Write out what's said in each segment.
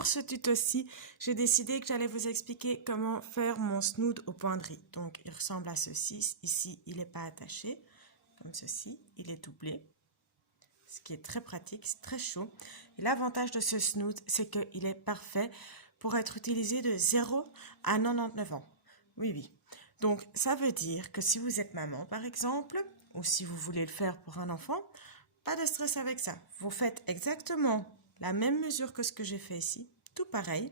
pour ce tuto-ci, j'ai décidé que j'allais vous expliquer comment faire mon snood au point de riz. Donc, il ressemble à ceci. Ici, il n'est pas attaché, comme ceci. Il est doublé, ce qui est très pratique, c'est très chaud. Et l'avantage de ce snood, c'est qu'il est parfait pour être utilisé de 0 à 99 ans. Oui, oui. Donc, ça veut dire que si vous êtes maman, par exemple, ou si vous voulez le faire pour un enfant, pas de stress avec ça. Vous faites exactement la même mesure que ce que j'ai fait ici, tout pareil.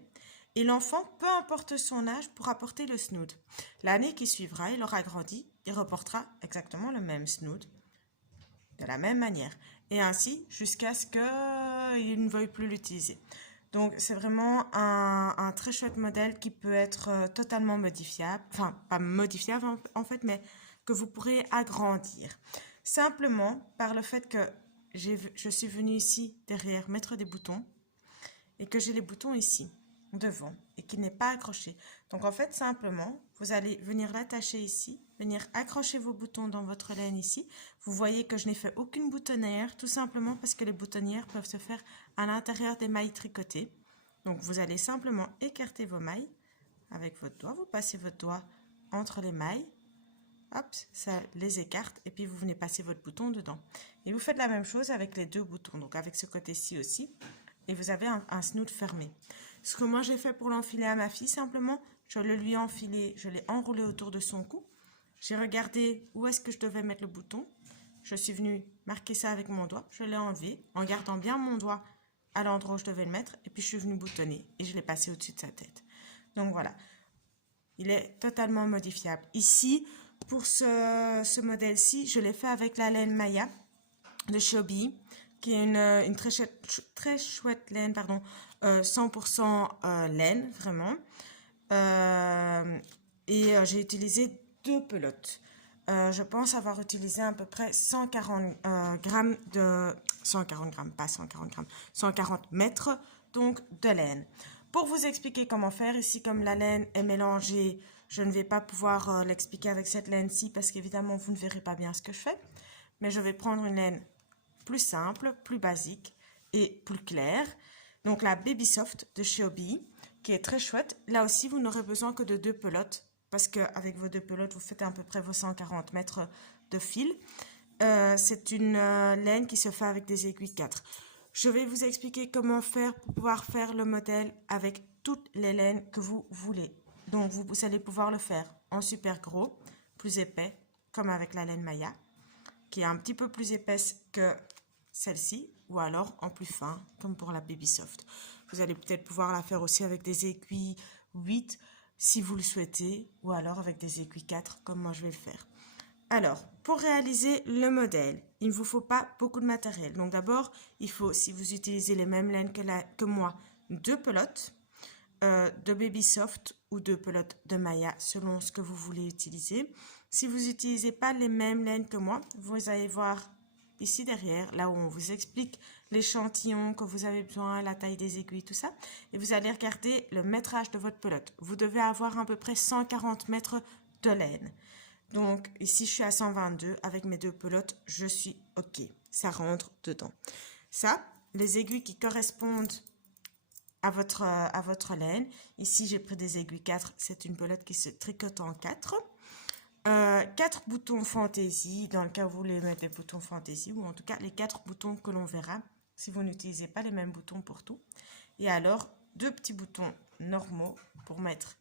Et l'enfant, peu importe son âge, pourra porter le snood. L'année qui suivra, il aura grandi, il reportera exactement le même snood, de la même manière. Et ainsi, jusqu'à ce qu'il ne veuille plus l'utiliser. Donc, c'est vraiment un très chouette modèle qui peut être totalement modifiable. Enfin, pas modifiable en fait, mais que vous pourrez agrandir. Simplement, par le fait que je suis venue ici, derrière, mettre des boutons, et que j'ai les boutons ici, devant, et qu'il n'est pas accroché. Donc, en fait, simplement, vous allez venir l'attacher ici, venir accrocher vos boutons dans votre laine ici. Vous voyez que je n'ai fait aucune boutonnière, tout simplement parce que les boutonnières peuvent se faire à l'intérieur des mailles tricotées. Donc, vous allez simplement écarter vos mailles avec votre doigt. Vous passez votre doigt entre les mailles. Hop, ça les écarte et puis vous venez passer votre bouton dedans. Et vous faites la même chose avec les deux boutons, donc avec ce côté-ci aussi. Et vous avez un snood fermé. Ce que moi j'ai fait pour l'enfiler à ma fille, simplement, je le lui ai enfilé, je l'ai enroulé autour de son cou. J'ai regardé où est-ce que je devais mettre le bouton. Je suis venue marquer ça avec mon doigt. Je l'ai enlevé en gardant bien mon doigt à l'endroit où je devais le mettre. Et puis je suis venue boutonner et je l'ai passé au-dessus de sa tête. Donc voilà. Il est totalement modifiable. Ici, pour ce modèle-ci, je l'ai fait avec la laine Maya de Shobi, qui est une très chouette laine, pardon, 100% laine, vraiment. J'ai utilisé 2 pelotes. Je pense avoir utilisé à peu près 140 grammes de... 140 grammes, pas 140 grammes, 140 mètres, donc de laine. Pour vous expliquer comment faire, ici comme la laine est mélangée, je ne vais pas pouvoir l'expliquer avec cette laine-ci parce qu'évidemment vous ne verrez pas bien ce que je fais. Mais je vais prendre une laine plus simple, plus basique et plus claire. Donc la Baby Soft de chez Hobby, qui est très chouette. Là aussi, vous n'aurez besoin que de 2 pelotes parce qu'avec vos 2 pelotes, vous faites à peu près vos 140 mètres de fil. C'est une laine qui se fait avec des aiguilles 4. Je vais vous expliquer comment faire pour pouvoir faire le modèle avec toutes les laines que vous voulez. Donc, vous allez pouvoir le faire en super gros, plus épais, comme avec la laine Maya, qui est un petit peu plus épaisse que celle-ci, ou alors en plus fin, comme pour la Baby Soft. Vous allez peut-être pouvoir la faire aussi avec des aiguilles 8, si vous le souhaitez, ou alors avec des aiguilles 4, comme moi je vais le faire. Alors, pour réaliser le modèle, il ne vous faut pas beaucoup de matériel. Donc d'abord, il faut, si vous utilisez les mêmes laines que moi, 2 pelotes de Baby Soft ou 2 pelotes de Maya, selon ce que vous voulez utiliser. Si vous n'utilisez pas les mêmes laines que moi, vous allez voir ici derrière, là où on vous explique l'échantillon que vous avez besoin, la taille des aiguilles, tout ça. Et vous allez regarder le métrage de votre pelote. Vous devez avoir à peu près 140 mètres de laine. Donc, ici, je suis à 122. Avec mes 2 pelotes, je suis OK. Ça rentre dedans. Ça, les aiguilles qui correspondent à votre laine. Ici, j'ai pris des aiguilles 4. C'est une pelote qui se tricote en 4. 4 boutons fantaisie, dans le cas où vous voulez mettre des boutons fantaisie, ou en tout cas les 4 boutons que l'on verra si vous n'utilisez pas les mêmes boutons pour tout. Et alors, 2 petits boutons normaux pour mettre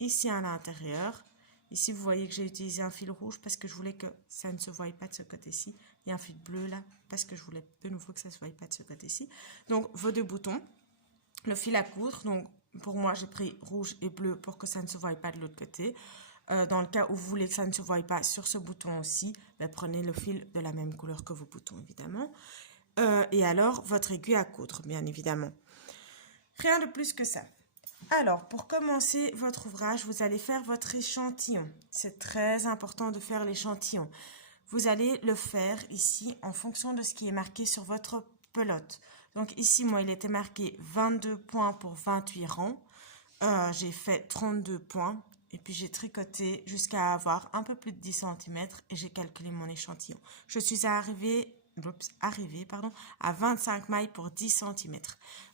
ici à l'intérieur. Ici, vous voyez que j'ai utilisé un fil rouge parce que je voulais que ça ne se voie pas de ce côté-ci. Et un fil bleu là, parce que je voulais de nouveau que ça ne se voie pas de ce côté-ci. Donc, vos 2 boutons, le fil à coudre, donc pour moi, j'ai pris rouge et bleu pour que ça ne se voie pas de l'autre côté. Dans le cas où vous voulez que ça ne se voie pas sur ce bouton aussi, ben prenez le fil de la même couleur que vos boutons, évidemment. Et alors, votre aiguille à coudre, bien évidemment. Rien de plus que ça. Alors, pour commencer votre ouvrage, vous allez faire votre échantillon. C'est très important de faire l'échantillon. Vous allez le faire ici en fonction de ce qui est marqué sur votre pelote. Donc ici, moi, il était marqué 22 points pour 28 rangs. J'ai fait 32 points. Et puis, j'ai tricoté jusqu'à avoir un peu plus de 10 cm et j'ai calculé mon échantillon. Je suis arrivée arriver à 25 mailles pour 10 cm.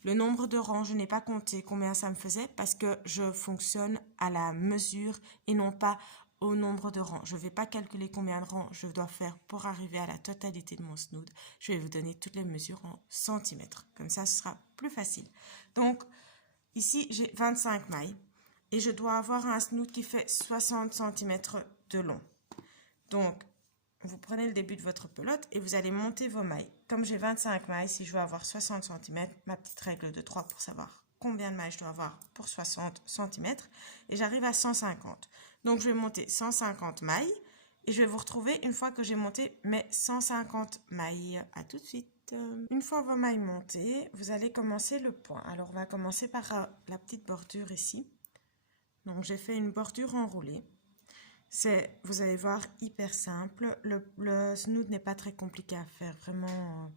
Le nombre de rangs, je n'ai pas compté combien ça me faisait parce que je fonctionne à la mesure et non pas au nombre de rangs. Je ne vais pas calculer combien de rangs je dois faire pour arriver à la totalité de mon snood. Je vais vous donner toutes les mesures en centimètres. Comme ça, ce sera plus facile. Donc, ici, j'ai 25 mailles et je dois avoir un snood qui fait 60 cm de long. Donc, vous prenez le début de votre pelote et vous allez monter vos mailles. Comme j'ai 25 mailles, si je veux avoir 60 cm, ma petite règle de 3 pour savoir combien de mailles je dois avoir pour 60 cm. Et j'arrive à 150. Donc, je vais monter 150 mailles et je vais vous retrouver une fois que j'ai monté mes 150 mailles. À tout de suite. Une fois vos mailles montées, vous allez commencer le point. Alors, on va commencer par la petite bordure ici. Donc, j'ai fait une bordure enroulée. C'est, vous allez voir, hyper simple. Le snood n'est pas très compliqué à faire. Vraiment,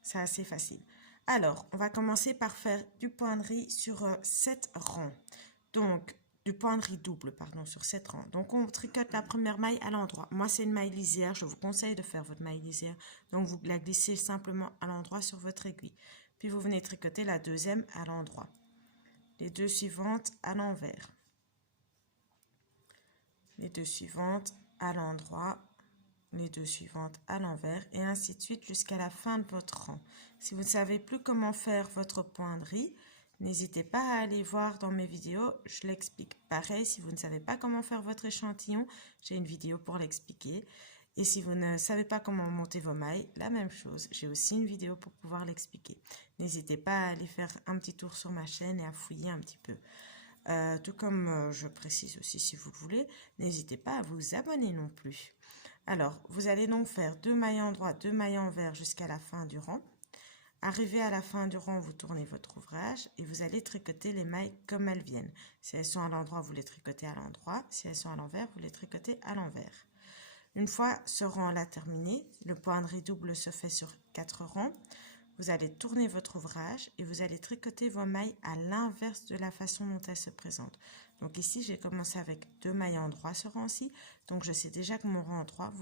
c'est assez facile. Alors, on va commencer par faire du point de riz sur 7 rangs. Donc, du point de riz double, pardon, sur 7 rangs. Donc, on tricote la première maille à l'endroit. Moi, c'est une maille lisière. Je vous conseille de faire votre maille lisière. Donc, vous la glissez simplement à l'endroit sur votre aiguille. Puis, vous venez tricoter la deuxième à l'endroit. Les deux suivantes à l'envers. Les deux suivantes à l'endroit, les deux suivantes à l'envers et ainsi de suite jusqu'à la fin de votre rang. Si vous ne savez plus comment faire votre point de riz, n'hésitez pas à aller voir dans mes vidéos, je l'explique. Pareil, si vous ne savez pas comment faire votre échantillon, j'ai une vidéo pour l'expliquer. Et si vous ne savez pas comment monter vos mailles, la même chose, j'ai aussi une vidéo pour pouvoir l'expliquer. N'hésitez pas à aller faire un petit tour sur ma chaîne et à fouiller un petit peu. Tout comme je précise aussi si vous le voulez, n'hésitez pas à vous abonner non plus. Alors, vous allez donc faire 2 mailles endroit, 2 mailles envers jusqu'à la fin du rang. Arrivé à la fin du rang, vous tournez votre ouvrage et vous allez tricoter les mailles comme elles viennent. Si elles sont à l'endroit, vous les tricotez à l'endroit. Si elles sont à l'envers, vous les tricotez à l'envers. Une fois ce rang-là terminé, le point de riz double se fait sur 4 rangs. Vous allez tourner votre ouvrage et vous allez tricoter vos mailles à l'inverse de la façon dont elles se présentent. Donc ici, j'ai commencé avec 2 mailles en droit ce rang-ci. Donc je sais déjà que mon rang 3,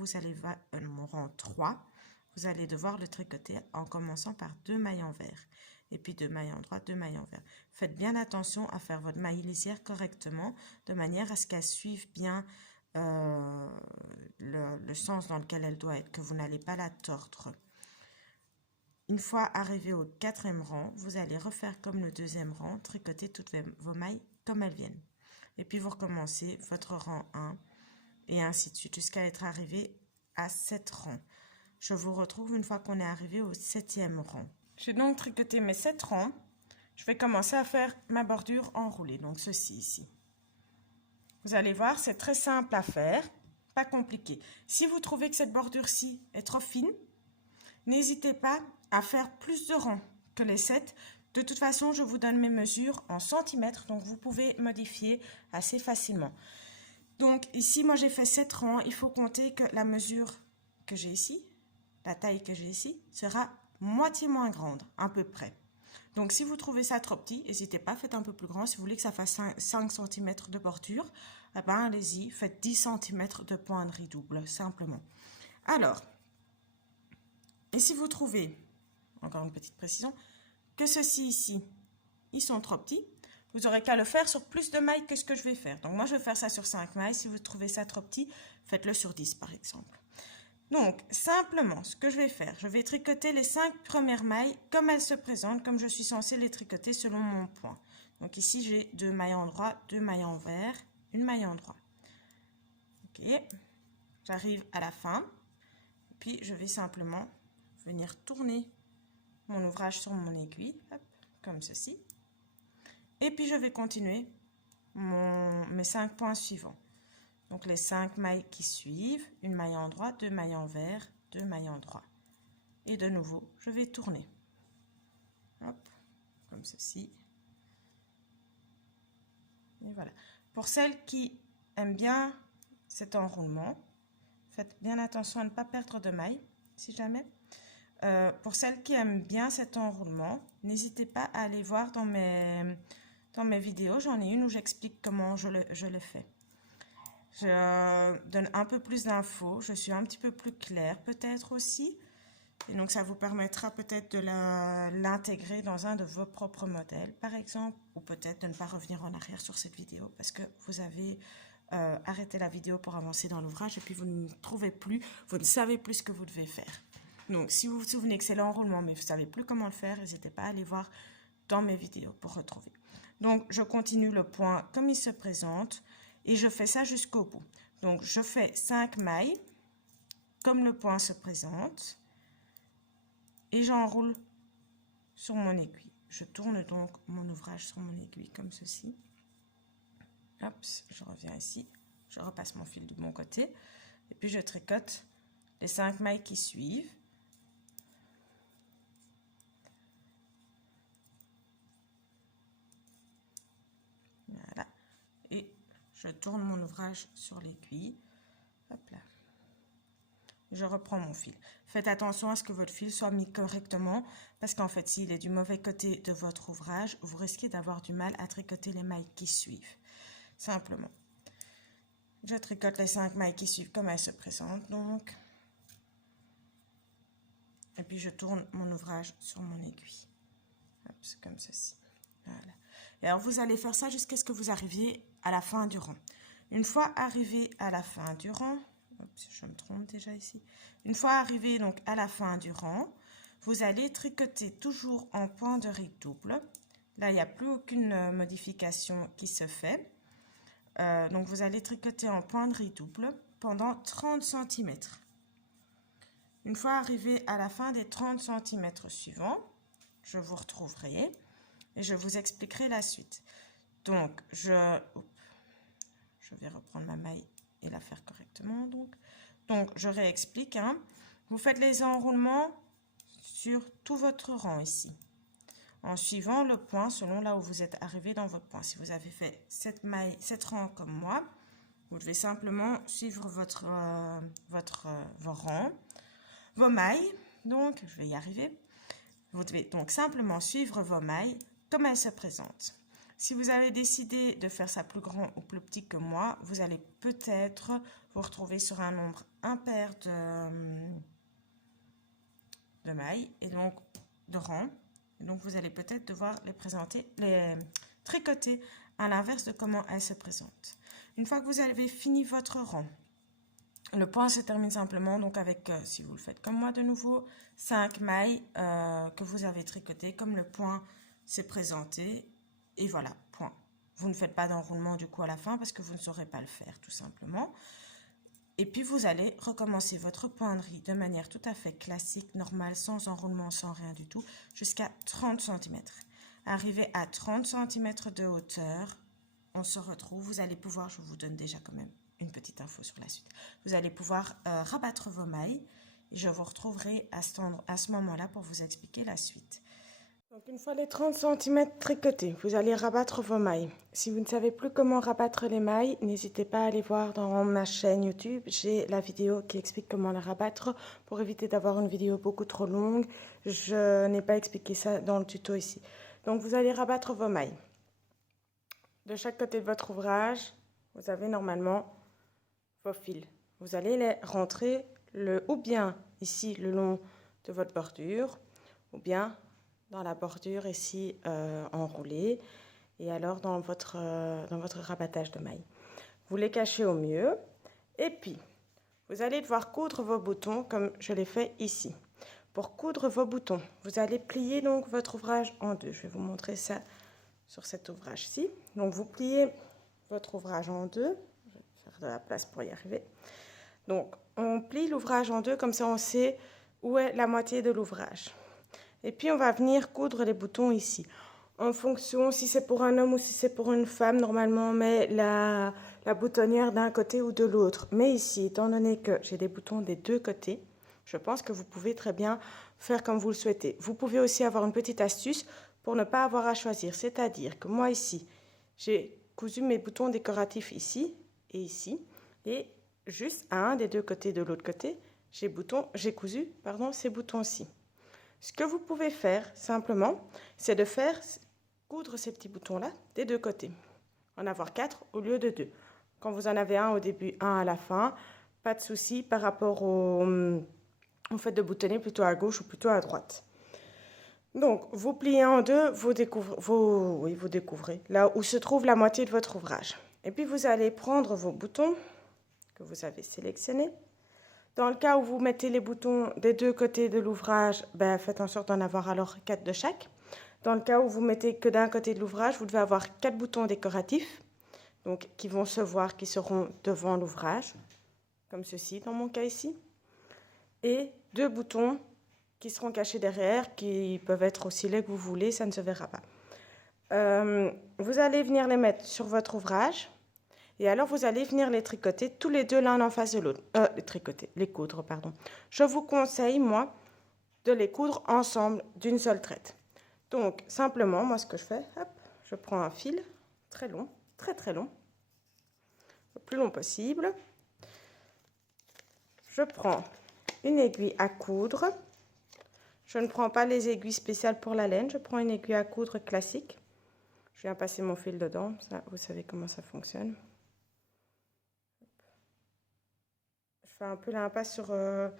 mon rang 3, vous allez devoir le tricoter en commençant par 2 mailles envers. Et puis 2 mailles en droit, 2 mailles envers. Faites bien attention à faire votre maille lisière correctement, de manière à ce qu'elle suive bien le sens dans lequel elle doit être, que vous n'allez pas la tordre. Une fois arrivé au 4e rang, vous allez refaire comme le 2e rang, tricoter toutes vos mailles comme elles viennent. Et puis vous recommencez votre rang 1 et ainsi de suite jusqu'à être arrivé à 7 rangs. Je vous retrouve une fois qu'on est arrivé au 7e rang. J'ai donc tricoté mes 7 rangs. Je vais commencer à faire ma bordure enroulée, donc ceci ici. Vous allez voir, c'est très simple à faire, pas compliqué. Si vous trouvez que cette bordure-ci est trop fine, n'hésitez pas à faire plus de rangs que les 7. De toute façon, je vous donne mes mesures en centimètres, donc vous pouvez modifier assez facilement. Donc ici, moi j'ai fait 7 rangs. Il faut compter que la mesure que j'ai ici, la taille que j'ai ici, sera moitié moins grande, à peu près. Donc si vous trouvez ça trop petit, n'hésitez pas, faites un peu plus grand. Si vous voulez que ça fasse 5 cm de bordure, eh ben, allez-y, faites 10 cm de point de riz double, simplement. Alors, et si vous trouvez, encore une petite précision, que ceux-ci ici, ils sont trop petits, vous n'aurez qu'à le faire sur plus de mailles que ce que je vais faire. Donc moi, je vais faire ça sur 5 mailles. Si vous trouvez ça trop petit, faites-le sur 10 par exemple. Donc, simplement, ce que je vais faire, je vais tricoter les 5 premières mailles comme elles se présentent, comme je suis censée les tricoter selon mon point. Donc ici, j'ai 2 mailles en droit, 2 mailles envers, une maille en droit. Ok, j'arrive à la fin. Puis, je vais simplement venir tourner mon ouvrage sur mon aiguille, hop, comme ceci. Et puis, je vais continuer mes 5 points suivants. Donc, les 5 mailles qui suivent, une maille en droit, 2 mailles envers, 2 mailles en droit. Et de nouveau, je vais tourner. Hop, comme ceci. Et voilà. Pour celles qui aiment bien cet enroulement, faites bien attention à ne pas perdre de mailles, si jamais. Pour celles qui aiment bien cet enroulement, n'hésitez pas à aller voir dans mes vidéos. J'en ai une où j'explique comment je le fais. Je donne un peu plus d'infos. Je suis un petit peu plus claire peut-être aussi. Et donc, ça vous permettra peut-être de l'intégrer dans un de vos propres modèles, par exemple, ou peut-être de ne pas revenir en arrière sur cette vidéo parce que vous avez arrêté la vidéo pour avancer dans l'ouvrage et puis vous ne trouvez plus, vous ne savez plus ce que vous devez faire. Donc, si vous vous souvenez que c'est l'enroulement, mais vous ne savez plus comment le faire, n'hésitez pas à aller voir dans mes vidéos pour retrouver. Donc, je continue le point comme il se présente et je fais ça jusqu'au bout. Donc, je fais 5 mailles comme le point se présente. Et j'enroule sur mon aiguille. Je tourne donc mon ouvrage sur mon aiguille comme ceci. Hop, je reviens ici. Je repasse mon fil du bon côté. Et puis je tricote les 5 mailles qui suivent. Voilà. Et je tourne mon ouvrage sur l'aiguille. Hop là. Je reprends mon fil. Faites attention à ce que votre fil soit mis correctement parce qu'en fait, s'il est du mauvais côté de votre ouvrage, vous risquez d'avoir du mal à tricoter les mailles qui suivent. Simplement. Je tricote les 5 mailles qui suivent comme elles se présentent donc. Et puis je tourne mon ouvrage sur mon aiguille. C'est comme ceci. Voilà. Et alors vous allez faire ça jusqu'à ce que vous arriviez à la fin du rang. Une fois arrivé à la fin du rang, je me trompe déjà ici. Une fois arrivé donc à la fin du rang, vous allez tricoter toujours en point de riz double. Là, il n'y a plus aucune modification qui se fait. Donc, vous allez tricoter en point de riz double pendant 30 cm. Une fois arrivé à la fin des 30 cm suivants, je vous retrouverai et je vous expliquerai la suite. Donc, je vais reprendre ma maille et la faire correctement. Donc je réexplique. Hein. Vous faites les enroulements sur tout votre rang ici, en suivant le point selon là où vous êtes arrivé dans votre point. Si vous avez fait 7 rangs comme moi, vous devez simplement suivre vos rangs, vos mailles. Donc, je vais y arriver. Vous devez donc simplement suivre vos mailles comme elles se présentent. Si vous avez décidé de faire ça plus grand ou plus petit que moi, vous allez peut-être vous retrouver sur un nombre impair de mailles et donc de rangs. Et donc, vous allez peut-être devoir les tricoter à l'inverse de comment elles se présentent. Une fois que vous avez fini votre rang, le point se termine simplement donc avec, si vous le faites comme moi de nouveau, 5 mailles que vous avez tricotées comme le point s'est présenté. Et voilà, point. Vous ne faites pas d'enroulement du coup à la fin parce que vous ne saurez pas le faire tout simplement. Et puis vous allez recommencer votre point de riz de manière tout à fait classique, normale, sans enroulement, sans rien du tout, jusqu'à 30 cm. Arrivé à 30 cm de hauteur, on se retrouve. Vous allez pouvoir, je vous donne déjà quand même une petite info sur la suite. Vous allez pouvoir rabattre vos mailles. Et je vous retrouverai à ce moment-là pour vous expliquer la suite. Donc une fois les 30 cm tricotés, vous allez rabattre vos mailles. Si vous ne savez plus comment rabattre les mailles, n'hésitez pas à aller voir dans ma chaîne YouTube. J'ai la vidéo qui explique comment les rabattre. Pour éviter d'avoir une vidéo beaucoup trop longue, je n'ai pas expliqué ça dans le tuto ici. Donc vous allez rabattre vos mailles. De chaque côté de votre ouvrage, vous avez normalement vos fils. Vous allez les rentrer ou bien ici le long de votre bordure, ou bien dans la bordure ici enroulée et alors dans votre rabattage de mailles. Vous les cachez au mieux et puis vous allez devoir coudre vos boutons comme je l'ai fait ici. Pour coudre vos boutons, vous allez plier donc votre ouvrage en deux. Je vais vous montrer ça sur cet ouvrage-ci. Donc vous pliez votre ouvrage en deux. Je vais faire de la place pour y arriver. Donc on plie l'ouvrage en deux comme ça on sait où est la moitié de l'ouvrage. Et puis, on va venir coudre les boutons ici. En fonction, si c'est pour un homme ou si c'est pour une femme, normalement, on met la boutonnière d'un côté ou de l'autre. Mais ici, étant donné que j'ai des boutons des deux côtés, je pense que vous pouvez très bien faire comme vous le souhaitez. Vous pouvez aussi avoir une petite astuce pour ne pas avoir à choisir. C'est-à-dire que moi, ici, j'ai cousu mes boutons décoratifs ici et ici. Et juste à un des deux côtés de l'autre côté, j'ai cousu ces boutons-ci. Ce que vous pouvez faire simplement, c'est de coudre ces petits boutons-là des deux côtés. En avoir 4 au lieu de 2. Quand vous en avez un au début, un à la fin, pas de souci par rapport au vous faites de boutonner plutôt à gauche ou plutôt à droite. Donc, vous pliez en deux, vous découvrez là où se trouve la moitié de votre ouvrage. Et puis, vous allez prendre vos boutons que vous avez sélectionnés. Dans le cas où vous mettez les boutons des deux côtés de l'ouvrage, faites en sorte d'en avoir alors 4 de chaque. Dans le cas où vous mettez que d'un côté de l'ouvrage, vous devez avoir 4 boutons décoratifs, donc qui vont se voir, qui seront devant l'ouvrage, comme ceci dans mon cas ici. Et 2 boutons qui seront cachés derrière, qui peuvent être aussi laid que vous voulez, ça ne se verra pas. Vous allez venir les mettre sur votre ouvrage. Et alors, vous allez venir les tricoter tous les deux l'un en face de l'autre. Les coudre, pardon. Je vous conseille, moi, de les coudre ensemble d'une seule traite. Donc, simplement, moi, ce que je fais, hop, je prends un fil très long, très long, le plus long possible. Je prends une aiguille à coudre. Je ne prends pas les aiguilles spéciales pour la laine, je prends une aiguille à coudre classique. Je viens passer mon fil dedans, ça, vous savez comment ça fonctionne. Je fais un peu l'impasse sur la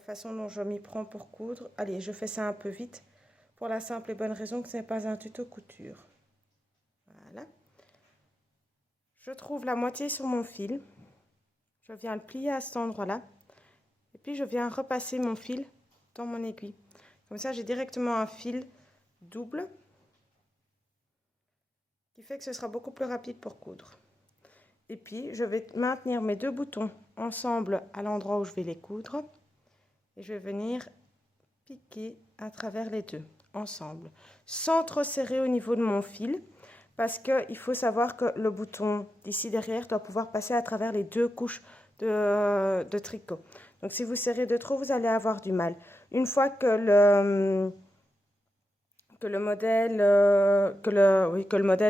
façon dont je m'y prends pour coudre. Allez, je fais ça un peu vite, pour la simple et bonne raison que ce n'est pas un tuto couture. Voilà. Je trouve la moitié sur mon fil. Je viens le plier à cet endroit-là. Et puis, je viens repasser mon fil dans mon aiguille. Comme ça, j'ai directement un fil double qui fait que ce sera beaucoup plus rapide pour coudre. Et puis, je vais maintenir mes 2 boutons ensemble à l'endroit où je vais les coudre. Et je vais venir piquer à travers les deux, ensemble. Sans trop serrer au niveau de mon fil, parce qu'il faut savoir que le bouton d'ici derrière doit pouvoir passer à travers les 2 couches de tricot. Donc, si vous serrez de trop, vous allez avoir du mal. Une fois que le modèle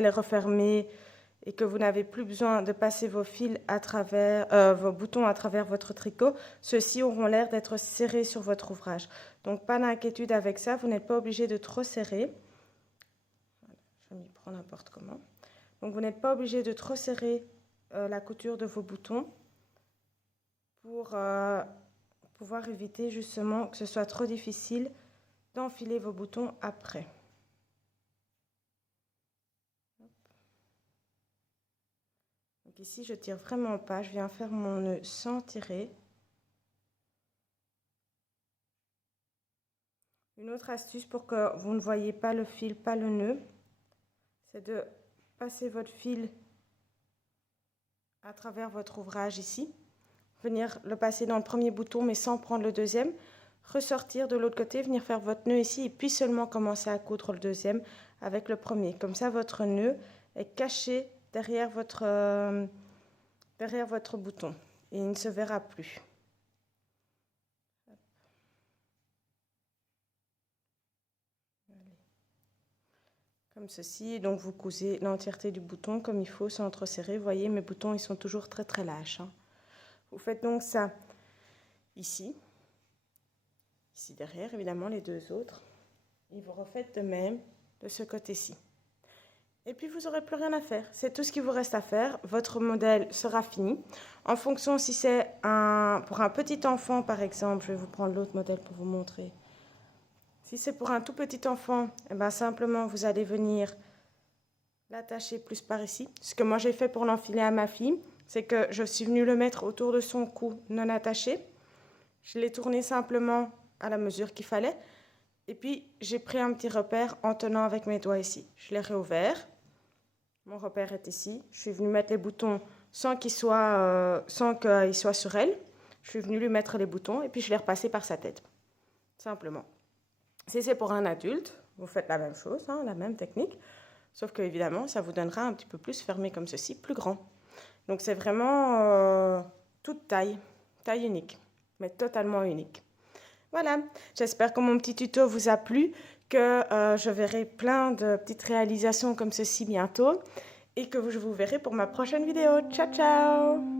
est refermé et que vous n'avez plus besoin de passer vos fils à travers vos boutons à travers votre tricot, ceux-ci auront l'air d'être serrés sur votre ouvrage. Donc pas d'inquiétude avec ça, vous n'êtes pas obligé de trop serrer. Je m'y prends n'importe comment. Donc vous n'êtes pas obligé de trop serrer la couture de vos boutons pour pouvoir éviter justement que ce soit trop difficile d'enfiler vos boutons après. Donc ici, je tire vraiment pas, je viens faire mon nœud sans tirer. Une autre astuce pour que vous ne voyez pas le fil, pas le nœud, c'est de passer votre fil à travers votre ouvrage ici. Venir le passer dans le premier bouton mais sans prendre le deuxième, ressortir de l'autre côté, venir faire votre nœud ici et puis seulement commencer à coudre le deuxième avec le premier. Comme ça, votre nœud est caché derrière votre bouton et il ne se verra plus. Comme ceci, donc vous cousez l'entièreté du bouton comme il faut sans trop serrer. Vous voyez, mes boutons, ils sont toujours très lâches, hein. Vous faites donc ça ici derrière, évidemment, les 2 autres. Et vous refaites de même de ce côté-ci. Et puis, vous n'aurez plus rien à faire. C'est tout ce qu'il vous reste à faire. Votre modèle sera fini. En fonction, si c'est pour un petit enfant, par exemple, je vais vous prendre l'autre modèle pour vous montrer. Si c'est pour un tout petit enfant, eh bien, simplement, vous allez venir l'attacher plus par ici. Ce que moi, j'ai fait pour l'enfiler à ma fille, c'est que je suis venue le mettre autour de son cou non attaché. Je l'ai tourné simplement à la mesure qu'il fallait. Et puis, j'ai pris un petit repère en tenant avec mes doigts ici. Je l'ai réouvert. Mon repère est ici. Je suis venue mettre les boutons sans qu'ils soient sur elle. Je suis venue lui mettre les boutons et puis je l'ai repassé par sa tête. Simplement. Si c'est pour un adulte, vous faites la même chose, hein, la même technique. Sauf que évidemment, ça vous donnera un petit peu plus fermé comme ceci, plus grand. Donc, c'est vraiment toute taille unique, mais totalement unique. Voilà, j'espère que mon petit tuto vous a plu, que je verrai plein de petites réalisations comme ceci bientôt et que je vous verrai pour ma prochaine vidéo. Ciao, ciao!